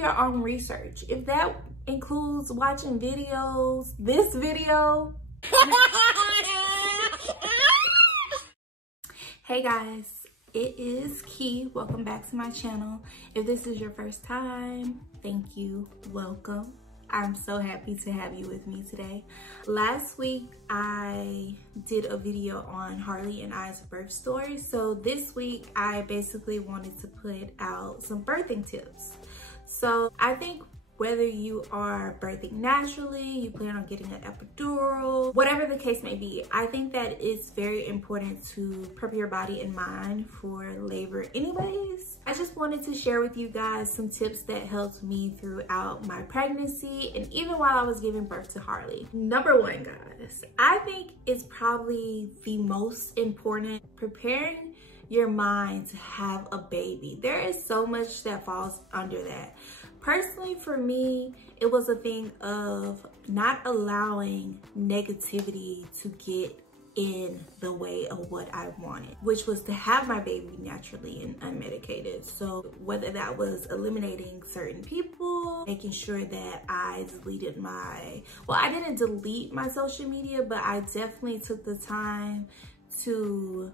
your own research. If that includes watching videos, this video. Hey guys, it is Key. Welcome back to my channel. If this is your first time, thank you, welcome. I'm so happy to have you with me today. Last week, I did a video on Harley and I's birth story. So this week, I basically wanted to put out some birthing tips. So I think whether you are birthing naturally, you plan on getting an epidural, whatever the case may be, I think that it's very important to prep your body and mind for labor anyways. I just wanted to share with you guys some tips that helped me throughout my pregnancy and even while I was giving birth to Harley. Number one, guys, I think it's probably the most important, preparing your mind to have a baby. There is so much that falls under that. Personally, for me, it was a thing of not allowing negativity to get in the way of what I wanted, which was to have my baby naturally and unmedicated. So whether that was eliminating certain people, making sure that I deleted I didn't delete my social media, but I definitely took the time to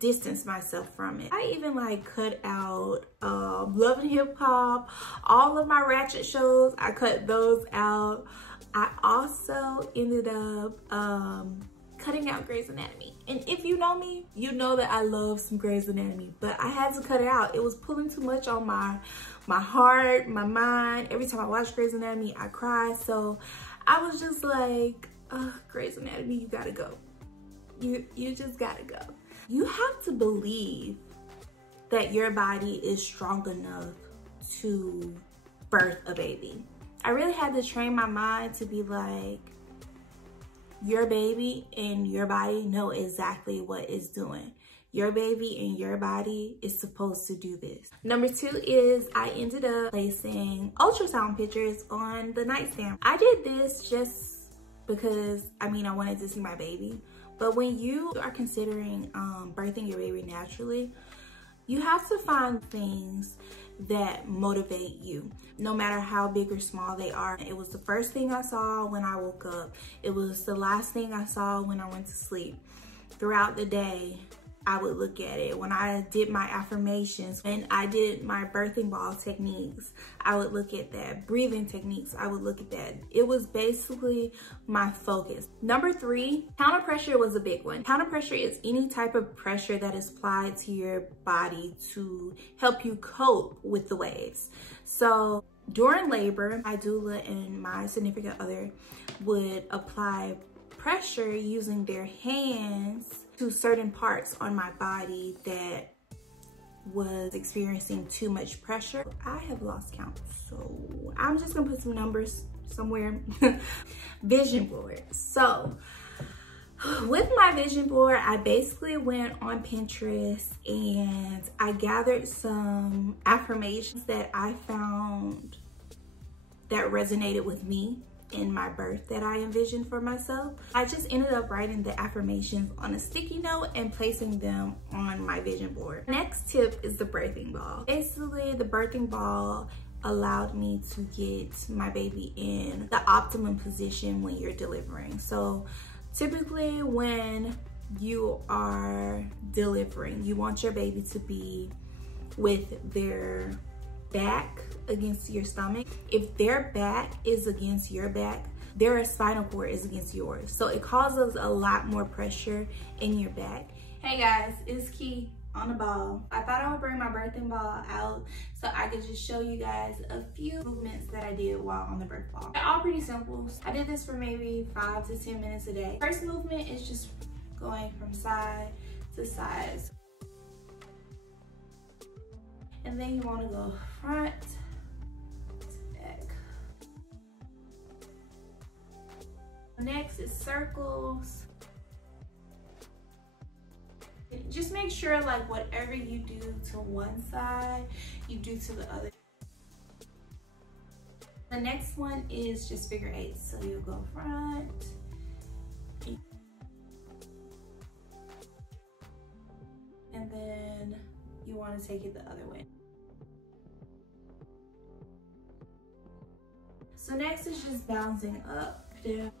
distance myself from it. I even like cut out Love and Hip Hop, all of my ratchet shows, I cut those out. I also ended up cutting out Grey's Anatomy. And if you know me, you know that I love some Grey's Anatomy, but I had to cut it out. It was pulling too much on my heart, my mind. Every time I watch Grey's Anatomy, I cry. So I was just like, Grey's Anatomy, you gotta go. You just gotta go. You have to believe that your body is strong enough to birth a baby. I really had to train my mind to be like, your baby and your body know exactly what it's doing. Your baby and your body is supposed to do this. Number two is I ended up placing ultrasound pictures on the nightstand. I did this just because, I wanted to see my baby. But when you are considering birthing your baby naturally, you have to find things that motivate you, no matter how big or small they are. It was the first thing I saw when I woke up. It was the last thing I saw when I went to sleep. Throughout the day, I would look at it. When I did my affirmations, when I did my birthing ball techniques, I would look at that. Breathing techniques, I would look at that. It was basically my focus. Number three, counter pressure was a big one. Counter pressure is any type of pressure that is applied to your body to help you cope with the waves. So during labor, my doula and my significant other would apply pressure using their hands to certain parts on my body that was experiencing too much pressure. I have lost count, so I'm just gonna put some numbers somewhere. Vision board. So with my vision board, I basically went on Pinterest and I gathered some affirmations that I found that resonated with me in my birth that I envisioned for myself. I just ended up writing the affirmations on a sticky note and placing them on my vision board. Next tip is the birthing ball. Basically, the birthing ball allowed me to get my baby in the optimum position when you're delivering. So typically when you are delivering, you want your baby to be with their back against your stomach. If their back is against your back, their spinal cord is against yours. So it causes a lot more pressure in your back. Hey guys, it's Key on the ball. I thought I would bring my birthing ball out so I could just show you guys a few movements that I did while on the birth ball. They're all pretty simple. I did this for maybe 5 to 10 minutes a day. First movement is just going from side to side. And then you want to go front to back. Next is circles. Just make sure like whatever you do to one side, you do to the other. The next one is just figure eights. So you'll go front, and then you want to take it the other way. So next is just bouncing up, down.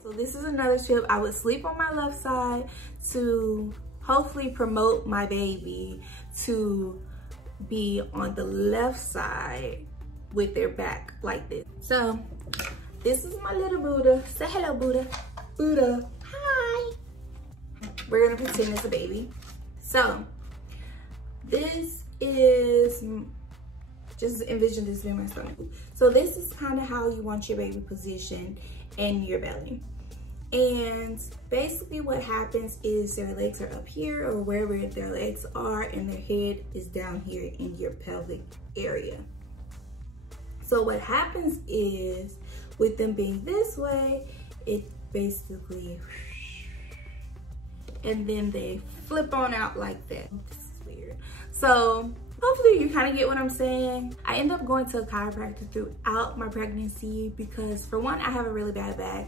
So this is another tip. I would sleep on my left side to hopefully promote my baby to be on the left side with their back like this. So this is my little Buddha. Say hello, Buddha. Buddha, hi. We're gonna pretend it's a baby. So this is, just envision this being my stomach. So this is kind of how you want your baby positioned in your belly. And basically what happens is their legs are up here or wherever their legs are, and their head is down here in your pelvic area. So what happens is with them being this way, it basically, and then they flip on out like that. This is weird. So hopefully you kind of get what I'm saying. I end up going to a chiropractor throughout my pregnancy because for one, I have a really bad back.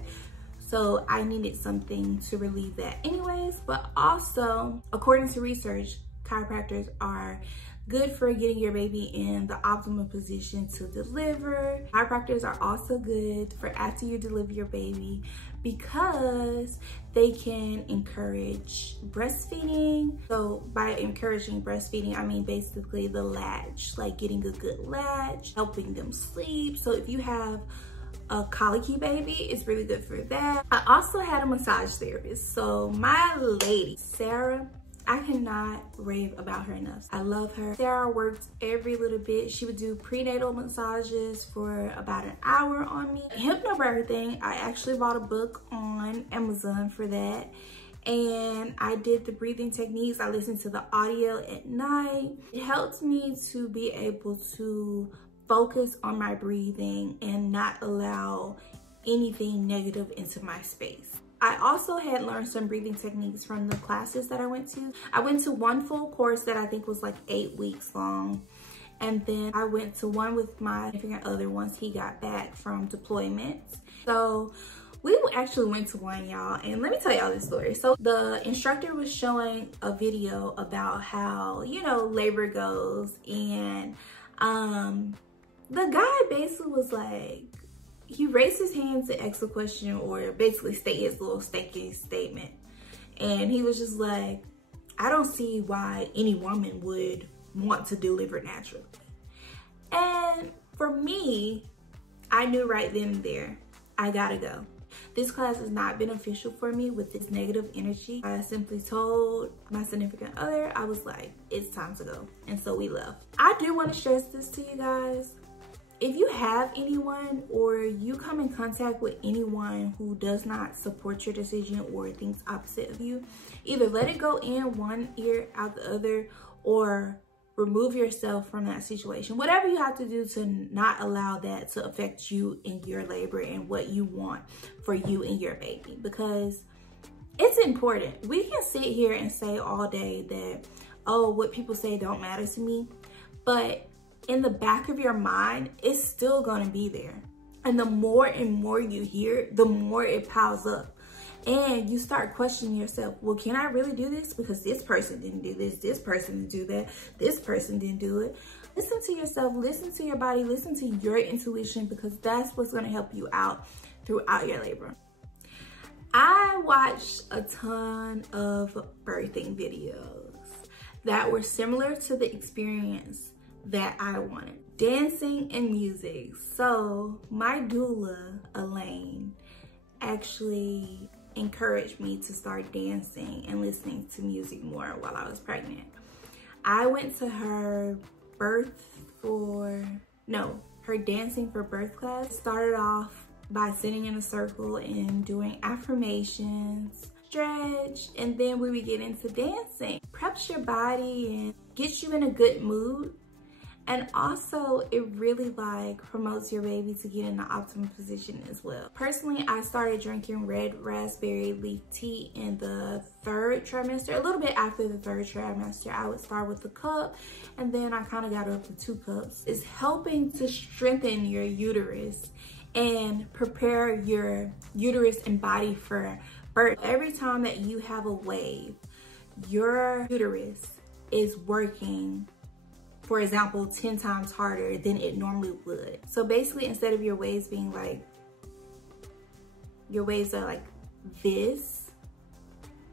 So I needed something to relieve that anyways, but also according to research, chiropractors are good for getting your baby in the optimal position to deliver. Chiropractors are also good for after you deliver your baby because they can encourage breastfeeding. So by encouraging breastfeeding, I mean basically the latch, like getting a good latch, helping them sleep. So if you have a colicky baby, it's really good for that. I also had a massage therapist. So my lady, Sarah, I cannot rave about her enough. I love her. Sarah worked every little bit. She would do prenatal massages for about an hour on me. Hypnobirthing, I actually bought a book on Amazon for that. And I did the breathing techniques. I listened to the audio at night. It helped me to be able to focus on my breathing and not allow anything negative into my space. I also had learned some breathing techniques from the classes that I went to. I went to one full course that I think was like 8 weeks long. And then I went to one with my significant other once he got back from deployment. So we actually went to one, y'all, and let me tell y'all this story. So the instructor was showing a video about how, you know, labor goes, and the guy basically was like, he raised his hand to ask a question or basically state his little statement. And he was just like, I don't see why any woman would want to deliver naturally. And for me, I knew right then and there, I gotta go. This class is not beneficial for me with this negative energy. I simply told my significant other, I was like, it's time to go. And so we left. I do want to stress this to you guys. If you have anyone or you come in contact with anyone who does not support your decision or thinks opposite of you, either let it go in one ear out the other or remove yourself from that situation. Whatever you have to do to not allow that to affect you in your labor and what you want for you and your baby, because it's important. We can sit here and say all day that, oh, what people say don't matter to me, but in the back of your mind, it's still gonna be there. And the more and more you hear, the more it piles up. And you start questioning yourself, well, can I really do this? Because this person didn't do this person didn't do that, this person didn't do it. Listen to yourself, listen to your body, listen to your intuition, because that's what's gonna help you out throughout your labor. I watched a ton of birthing videos that were similar to the experience that I wanted. Dancing and music. So my doula, Elaine, actually encouraged me to start dancing and listening to music more while I was pregnant. I went to her her dancing for birth class. Started off by sitting in a circle and doing affirmations, stretch, and then we would get into dancing. Preps your body and gets you in a good mood. And also it really promotes your baby to get in the optimal position as well. Personally, I started drinking red raspberry leaf tea in the 3rd trimester. A little bit after the 3rd trimester, I would start with a cup and then I kind of got up to 2 cups. It's helping to strengthen your uterus and prepare your uterus and body for birth. Every time that you have a wave, your uterus is working for example, 10 times harder than it normally would. So basically, instead of your waves being like, your waves are like this,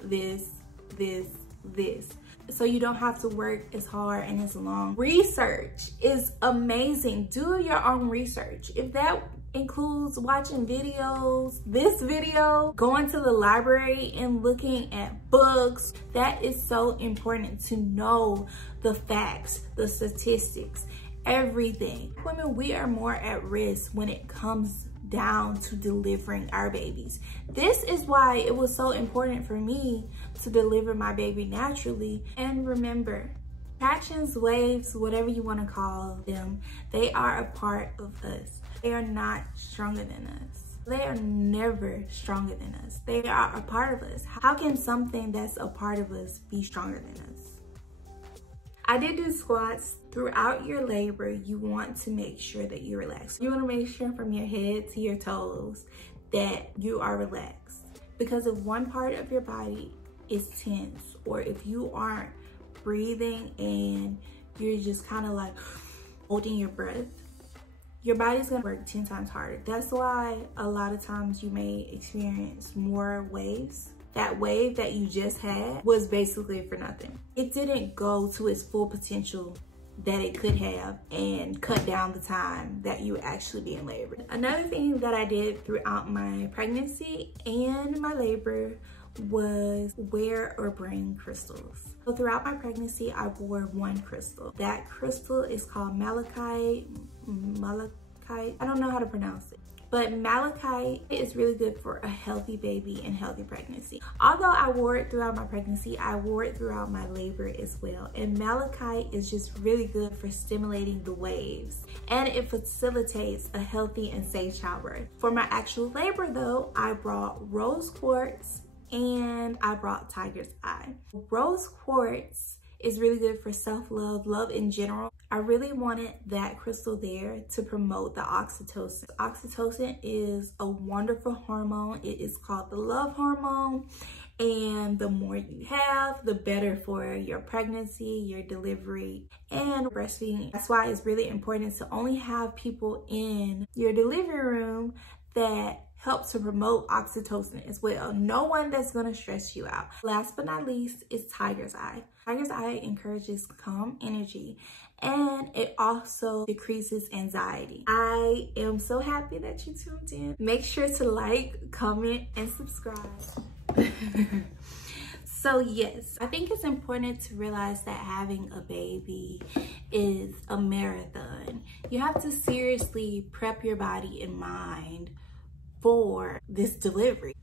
this, this, this. So you don't have to work as hard and as long. Research is amazing. Do your own research. If that includes watching videos, this video, going to the library and looking at books, that is so important to know the facts, the statistics, everything. Women, we are more at risk when it comes down to delivering our babies. This is why it was so important for me to deliver my baby naturally. And remember, contractions, waves, whatever you want to call them, they are a part of us. They are not stronger than us. They are never stronger than us. They are a part of us. How can something that's a part of us be stronger than us? I did do squats. Throughout your labor, you want to make sure that you're relaxed. You want to make sure from your head to your toes that you are relaxed. Because if one part of your body is tense, or if you aren't breathing and you're just kind of like holding your breath, your body's gonna work 10 times harder. That's why a lot of times you may experience more waves. That wave that you just had was basically for nothing. It didn't go to its full potential that it could have and cut down the time that you actually be in labor. Another thing that I did throughout my pregnancy and my labor was wear or bring crystals. So throughout my pregnancy, I wore one crystal. That crystal is called malachite. I don't know how to pronounce it. But malachite is really good for a healthy baby and healthy pregnancy. Although I wore it throughout my pregnancy, I wore it throughout my labor as well. And malachite is just really good for stimulating the waves. And it facilitates a healthy and safe childbirth. For my actual labor though, I brought rose quartz and I brought tiger's eye. Rose quartz is really good for self-love, love in general. I really wanted that crystal there to promote the oxytocin. Oxytocin is a wonderful hormone. It is called the love hormone. And the more you have, the better for your pregnancy, your delivery, and breastfeeding. That's why it's really important to only have people in your delivery room that help to promote oxytocin as well. No one that's gonna stress you out. Last but not least is tiger's eye. Tiger's eye encourages calm energy and it also decreases anxiety. I am so happy that you tuned in. Make sure to like, comment, and subscribe. So yes, I think it's important to realize that having a baby is a marathon. You have to seriously prep your body and mind for this delivery.